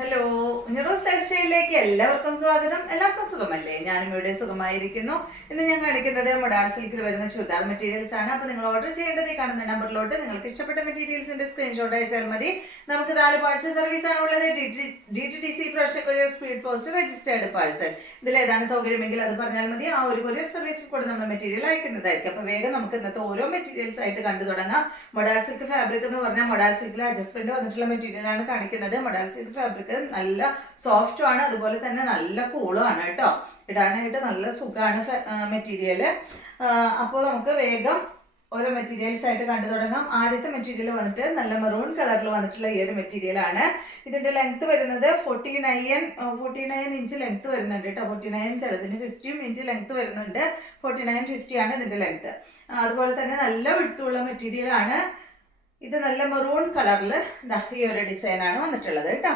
Hello, ഉഞ്ഞറോസ് life സ്റ്റൈലിലേക്ക് എല്ലാവർക്കും സ്വാഗതം. എല്ലാവർക്കും സുഖമല്ലേ? ഞാനും ഇവിടെ സുഖമായിരിക്കുന്നു. ഇന്ന് ഞാൻ കാണിക്കുന്നത് മൊഡാൾ സിൽക്കിൽ വരുന്ന ചുരിദാർ മെറ്റീരിയൽസ് ആണ്. അപ്പോൾ നിങ്ങൾ ഓർഡർ ചെയ്യേണ്ടത് ഈ കാണുന്ന നമ്പറിലോട്ട് നിങ്ങൾക്ക് ഇഷ്ടപ്പെട്ട മെറ്റീരിയൽസിന്റെ സ്ക്രീൻഷോട്ട് അയച്ചാൽ മതി. നമുക്ക് 4 പാഴ്സൽ സർവീസ് ആണ് ഉള്ളത്. DTDC professional courier speed post registered parcel. ഇതിൽ ഏതാണ് സൗകര്യമെങ്കിൽ അത് പറഞ്ഞാൽ മതി. ആ ഒരു കൊറിയർ സർവീസിൽ കൂടെ നമ്മൾ മെറ്റീരിയൽ അയക്കുന്നതായിരിക്കും. അപ്പോൾ വേഗം നമുക്ക് ഇന്നത്തെ ഓരോ മെറ്റീരിയൽസ് ആയിട്ട് കണ്ടു തുടങ്ങാം. മൊഡാൾ സിൽക്ക് ഫാബ്രിക് എന്ന് പറഞ്ഞാൽ മൊഡാൾ സിൽക്കിൽ അജക് പ്രിന്റ് വന്നിട്ടുള്ള മെറ്റീരിയൽ ആണ് കാണിക്കുന്നത്. മൊഡാൾ സിൽക്ക് ഫാബ്രിക് നല്ല സോഫ്റ്റും ആണ്, അതുപോലെ തന്നെ നല്ല കൂളും ആണ് കേട്ടോ. ഇടാനായിട്ട് നല്ല സുഖമാണ് മെറ്റീരിയൽ. അപ്പോൾ നമുക്ക് വേഗം ഓരോ മെറ്റീരിയൽസ് ആയിട്ട് കണ്ടു തുടങ്ങാം. ആദ്യത്തെ മെറ്റീരിയൽ വന്നിട്ട് നല്ല മെറൂൺ കളറിൽ വന്നിട്ടുള്ള ഈ ഒരു മെറ്റീരിയൽ ആണ്. ഇതിന്റെ ലെങ്ത് വരുന്നത് 49 ഇഞ്ച് ലെങ്ത് വരുന്നുണ്ട് കേട്ടോ. 49, ചിലതിന് 50 ഇഞ്ച് ലെങ്ത് വരുന്നുണ്ട്. 49, 50 ആണ് ഇതിന്റെ ലെങ്ത്. അതുപോലെ തന്നെ നല്ല വിടുത്തുള്ള മെറ്റീരിയൽ ആണ്. ഇത് നല്ല മെറൂൺ കളറിൽ ഈ ഒരു ഡിസൈൻ ആണ് വന്നിട്ടുള്ളത് കേട്ടോ.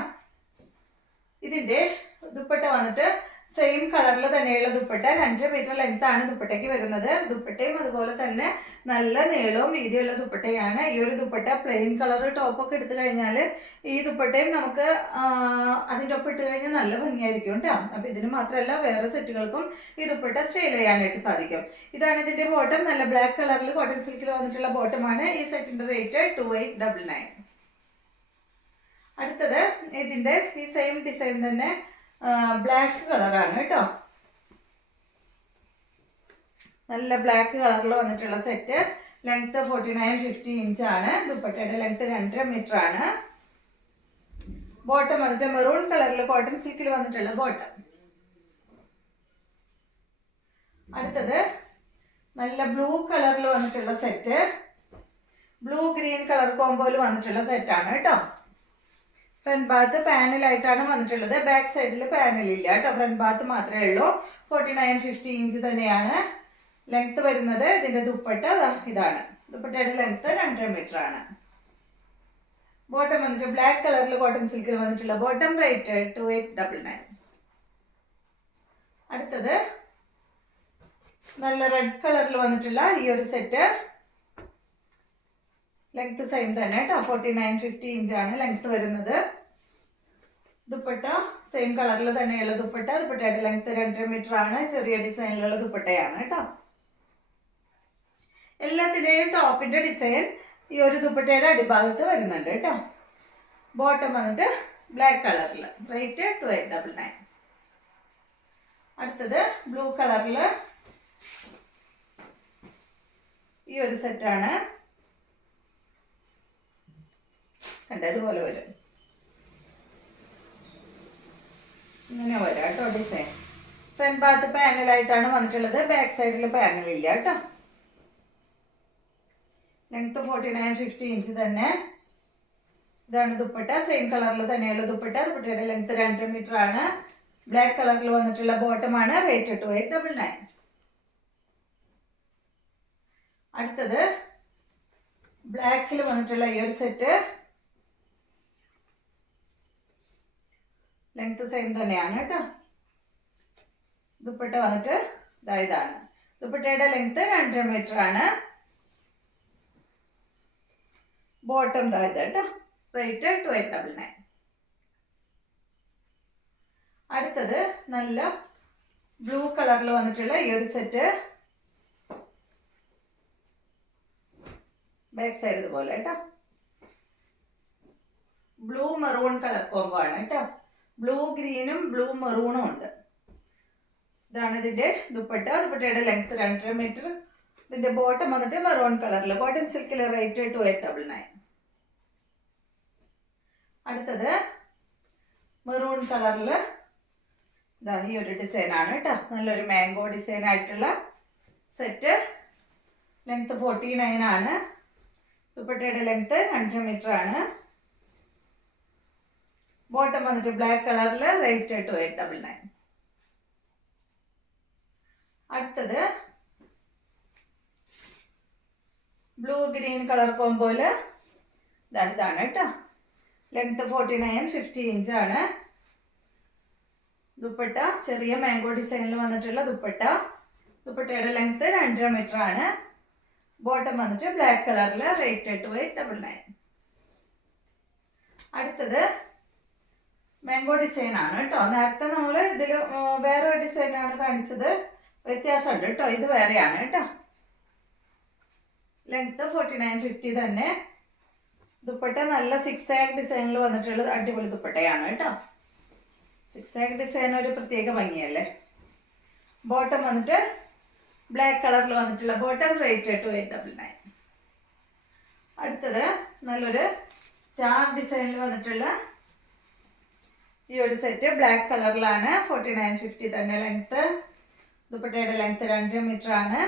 ഇതിന്റെ ദുപ്പട്ട വന്നിട്ട് സെയിം കളറിൽ തന്നെയുള്ള ദുപ്പട്ട, 2.5 മീറ്റർ ലെങ്ത് ആണ് ദുപ്പട്ടയ്ക്ക് വരുന്നത്. ദുപ്പട്ടയും അതുപോലെ തന്നെ നല്ല നീളവും വീതിയുള്ള ദുപ്പട്ടയാണ്. ഈ ഒരു ദുപ്പട്ട പ്ലെയിൻ കളർ ടോപ്പൊക്കെ എടുത്തു കഴിഞ്ഞാൽ ഈ ദുപ്പട്ടയും നമുക്ക് അതിൻ്റെ ഒപ്പം ഇട്ട് കഴിഞ്ഞാൽ നല്ല ഭംഗിയായിരിക്കും കേട്ടോ. അപ്പം ഇതിന് മാത്രമല്ല വേറെ സെറ്റുകൾക്കും ഈ ദുപ്പട്ട സ്റ്റൈൽ ചെയ്യാനായിട്ട് സാധിക്കും. ഇതാണ് ഇതിന്റെ ബോട്ടം. നല്ല ബ്ലാക്ക് കളറിൽ കോട്ടൺ സിൽക്കിൽ വന്നിട്ടുള്ള ബോട്ടമാണ്. ഈ സെറ്റിന്റെ റേറ്റ് 2899. അടുത്തത് ഇതിന്റെ ഈ സെയിം ഡിസൈൻ തന്നെ ബ്ലാക്ക് കളറാണ് കേട്ടോ. നല്ല ബ്ലാക്ക് കളറിൽ വന്നിട്ടുള്ള സെറ്റ്. ലെങ്ത് 49, 50 ഇഞ്ച് ആണ്. ദുപ്പട്ടയുടെ ലെങ്ത് 2.5 മീറ്റർ ആണ്. ബോട്ടം വന്നിട്ട് മെറൂൺ കളറിൽ കോട്ടൺ സിൽക്കിൽ വന്നിട്ടുള്ള ബോട്ടം. അടുത്തത് നല്ല ബ്ലൂ കളറിൽ വന്നിട്ടുള്ള സെറ്റ്. ബ്ലൂ ഗ്രീൻ കളർ കോമ്പോയിൽ വന്നിട്ടുള്ള സെറ്റാണ് കേട്ടോ. ഫ്രണ്ട് ഭാഗത്ത് പാനലായിട്ടാണ് വന്നിട്ടുള്ളത്. ബാക്ക് സൈഡിൽ പാനൽ ഇല്ല കേട്ടോ. ഫ്രണ്ട് ഭാഗത്ത് മാത്രമേ ഉള്ളൂ. 49, 50 ഇഞ്ച് തന്നെയാണ് ലെങ്ത് വരുന്നത്. ഇതിന്റെ ദുപ്പട്ട ഇതാണ്. ദുപ്പട്ടയുടെ ലെങ്ത് 2.5 മീറ്റർ ആണ്. ബോട്ടം വന്നിട്ട് ബ്ലാക്ക് കളറിൽ കോട്ടൺ സിൽക്കിൽ വന്നിട്ടുള്ള ബോട്ടം. റേറ്റ് 2899. അടുത്തത് നല്ല റെഡ് കളറിൽ വന്നിട്ടുള്ള ഈ ഒരു സെറ്റ്. ലെങ്ത് സെയിം തന്നെ കേട്ടോ. 49, 50 ഇഞ്ചാണ് ലെങ്ത് വരുന്നത്. ദുപ്പട്ട സെയിം കളറിൽ തന്നെയുള്ള ദുപ്പട്ട. ദുപ്പട്ടയുടെ ലെങ്ത് 2.5 മീറ്റർ ആണ്. ചെറിയ ഡിസൈനിലുള്ള ദുപ്പട്ടയാണ് കേട്ടോ. എല്ലാത്തിൻ്റെയും ടോപ്പിന്റെ ഡിസൈൻ ഈ ഒരു ദുപ്പട്ടയുടെ അടിഭാഗത്ത് വരുന്നുണ്ട് കേട്ടോ. ബോട്ടം വന്നിട്ട് ബ്ലാക്ക് കളറിൽ. റേറ്റ് 2899. അടുത്തത് ബ്ലൂ കളറിൽ ഈ ഒരു സെറ്റാണ്. കണ്ടതുപോലെ വരും. ഇങ്ങനെ വരാം കേട്ടോ ഡിസൈൻ. ഫ്രണ്ട് ഭാഗത്ത് പാനലായിട്ടാണ് വന്നിട്ടുള്ളത്. ബാക്ക് സൈഡിൽ പാനൽ ഇല്ല കേട്ടോ. ലെങ്ത് 49, 50 ഇഞ്ച് തന്നെ. ഇതാണ് ദുപ്പട്ട. സെയിം കളറിൽ തന്നെയുള്ള ദുപ്പട്ട. ദുപ്പട്ടയുടെ ലെങ്ത് 2.5 മീറ്റർ ആണ്. ബ്ലാക്ക് കളറിൽ വന്നിട്ടുള്ള ബോട്ടമാണ്. റേറ്റ് 2899. അടുത്തത് ബ്ലാക്കിൽ വന്നിട്ടുള്ള ഈ ഒരു സെറ്റ്. ലെങ്ത് സെയിം തന്നെയാണ് കേട്ടോ. ദുപ്പട്ട വന്നിട്ട് ഇതാണ്. ദുപ്പട്ടയുടെ ലെങ്ത് 2.5 മീറ്റർ ആണ്. ബോട്ടം ഇത് കേട്ടോ. റേറ്റ് 2899. അടുത്തത് നല്ല ബ്ലൂ കളറിൽ വന്നിട്ടുള്ള ഈ ഒരു സെറ്റ്. ബാക്ക് സൈഡ് ഇതുപോലെ കേട്ടോ. ബ്ലൂ മെറൂൺ കളർ കോംബോ ആണ് കേട്ടോ. ബ്ലൂ ഗ്രീനും ബ്ലൂ മെറൂണും ഉണ്ട്. ഇതാണ് ഇതിന്റെ ദുപ്പട്ട. ദുപ്പട്ടയുടെ ലെങ്ത് 2.5 മീറ്റർ. ഇതിന്റെ ബോട്ടം വന്നിട്ട് മെറൂൺ കളറിൽ കോട്ടൺ സിൽക്കിൽ. റേറ്റ് 2899. അടുത്തത് മെറൂൺ കളറിൽ ഈ ഒരു ഡിസൈൻ ആണ് കേട്ടോ. നല്ലൊരു മാംഗോ ഡിസൈൻ ആയിട്ടുള്ള സെറ്റ്. ലെങ്ത് 49 ആണ്. ദുപ്പട്ടയുടെ ലെങ്ത് 2.5 മീറ്റർ ആണ്. ബോട്ടം വന്നിട്ട് ബ്ലാക്ക് കളറിൽ. റേറ്റ് 2899. അടുത്തത് ബ്ലൂ ഗ്രീൻ കളർ കോമ്പോയില് ഇതാണ് കേട്ടോ. ലെങ്ത് 49, 50 ഇഞ്ചാണ്. ദുപ്പട്ട ചെറിയ മാംഗോ ഡിസൈനിൽ വന്നിട്ടുള്ള ദുപ്പട്ട. ദുപ്പട്ടയുടെ ലെങ്ത് 2.5 മീറ്റർ ആണ്. ബോട്ടം വന്നിട്ട് ബ്ലാക്ക് കളറിൽ. റേറ്റ് 2899. അടുത്തത് മാംഗോ ഡിസൈൻ ആണ് കേട്ടോ. നേരത്തെ നമ്മൾ ഇതിൽ വേറെ ഒരു ഡിസൈനാണ് കാണിച്ചത്, വ്യത്യാസമുണ്ട് കേട്ടോ. ഇത് വേറെയാണ് കേട്ടോ. ലെങ്ത് 4950 തന്നെ. ദുപ്പട്ട നല്ല 6 ആഗ് ഡിസൈനിൽ വന്നിട്ടുള്ളത് അടിപൊളി ദുപ്പട്ടയാണ് കേട്ടോ. 6 ആഗ് ഡിസൈൻ ഒരു പ്രത്യേക ഭംഗിയല്ലേ. ബോട്ടം വന്നിട്ട് ബ്ലാക്ക് കളറിൽ വന്നിട്ടുള്ള ബോട്ടം, റേറ്റ് 2899. അടുത്തത് നല്ലൊരു സ്റ്റാർ ഡിസൈനിൽ വന്നിട്ടുള്ള ഈ ഒരു സെറ്റ് ബ്ലാക്ക് കളറിലാണ്. 4950 തന്നെ ലെങ്ത്. ദുപ്പട്ടയുടെ ലെങ്ത് 2 മീറ്റർ ആണ്.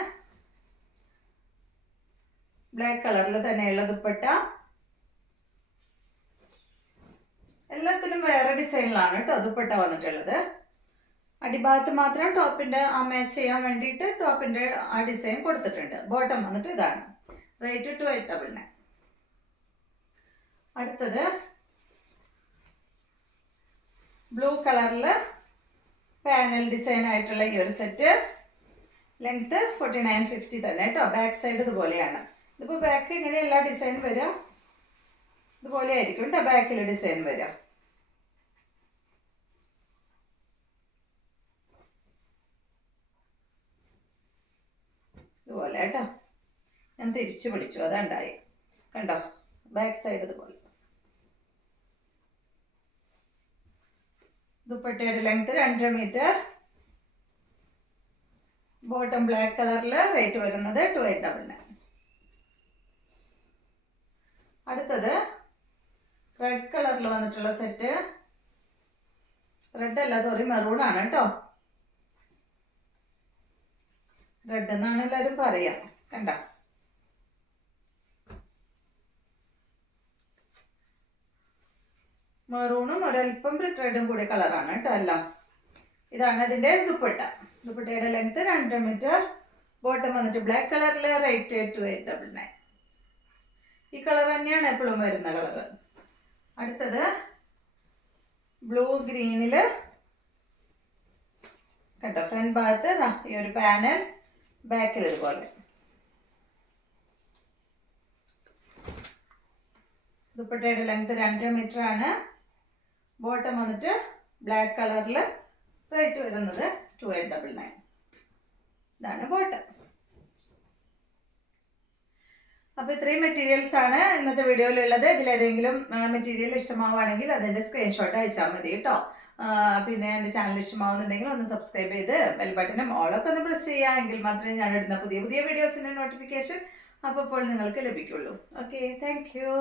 ബ്ലാക്ക് കളറിൽ തന്നെയുള്ള ദുപ്പട്ട. എല്ലാത്തിനും വേറെ ഡിസൈനിലാണ് കേട്ടോ ദുപ്പട്ട വന്നിട്ടുള്ളത്. അടിഭാഗത്ത് മാത്രം ടോപ്പിന്റെ ആ മാച്ച് ചെയ്യാൻ വേണ്ടിയിട്ട് ടോപ്പിന്റെ ആ ഡിസൈൻ കൊടുത്തിട്ടുണ്ട്. ബോട്ടം വന്നിട്ട് ഇതാണ്. റേറ്റ് 2899. അടുത്തത് ബ്ലൂ കളറിൽ പാനൽ ഡിസൈൻ ആയിട്ടുള്ള ഈ ഒരു സെറ്റ്. ലെങ്ത് 4950 തന്നെ കേട്ടോ. ബാക്ക് സൈഡ് ഇതുപോലെയാണ്. ഇതിപ്പോൾ ബാക്ക് ഇങ്ങനെയല്ല ഡിസൈൻ വരിക, ഇതുപോലെ ആയിരിക്കും കേട്ടോ ബാക്കിൽ ഡിസൈൻ വരിക. ഇതുപോലെ കേട്ടോ. ഞാൻ തിരിച്ചു പിടിച്ചു, അതുണ്ടായി കണ്ടോ. ബാക്ക് സൈഡ് ഇതുപോലെ. ദുപ്പട്ടയുടെ ലെങ്ത് 2 മീറ്റർ. ബോട്ടം ബ്ലാക്ക് കളറിൽ. റേറ്റ് വരുന്നത് 2899. അടുത്തത് റെഡ് കളറിൽ വന്നിട്ടുള്ള സെറ്റ്. റെഡ് അല്ല, സോറി, മെറൂൺ ആണ് കേട്ടോ. റെഡ് എന്നാണ് എല്ലാവരും പറയാ. കണ്ട മെറൂണും ഒരൽപ്പം റെഡും കൂടി കളറാണ് കേട്ടോ എല്ലാം. ഇതാണ് അതിന്റെ ദുപ്പട്ട. ദുപ്പട്ടയുടെ ലെങ്ത് 2 മീറ്റർ. ബോട്ടം വന്നിട്ട് ബ്ലാക്ക് കളറിൽ. റേറ്റ് 2899. ഈ കളർ തന്നെയാണ് എപ്പോഴും വരുന്ന കളർ. അടുത്തത് ബ്ലൂ ഗ്രീനില് കണ്ടോ. ഫ്രണ്ട് ഭാഗത്ത് ഈ ഒരു പാനൽ, ബാക്കിൽ ഇതുപോലെ. ദുപ്പട്ടയുടെ ലെങ്ത് 2 മീറ്റർ ആണ്. ബോട്ടം വന്നിട്ട് ബ്ലാക്ക് കളറിൽ. റേറ്റ് വരുന്നത് 2899. ഇതാണ് ബോട്ടം. അപ്പോൾ ഇത്രയും മെറ്റീരിയൽസ് ആണ് ഇന്നത്തെ വീഡിയോയിലുള്ളത്. ഇതിലേതെങ്കിലും മെറ്റീരിയൽ ഇഷ്ടമാവുകയാണെങ്കിൽ അതിൻ്റെ സ്ക്രീൻഷോട്ട് അയച്ചാൽ മതി കേട്ടോ. പിന്നെ എൻ്റെ ചാനൽ ഇഷ്ടമാവുന്നുണ്ടെങ്കിൽ ഒന്ന് സബ്സ്ക്രൈബ് ചെയ്ത് ബെൽ ബട്ടനും ഓളൊക്കെ ഒന്ന് പ്രസ് ചെയ്യുക. എങ്കിൽ മാത്രമേ ഞാൻ ഇടുന്ന പുതിയ പുതിയ വീഡിയോസിൻ്റെ നോട്ടിഫിക്കേഷൻ അപ്പോൾ നിങ്ങൾക്ക് ലഭിക്കുള്ളൂ. Okay, thank you.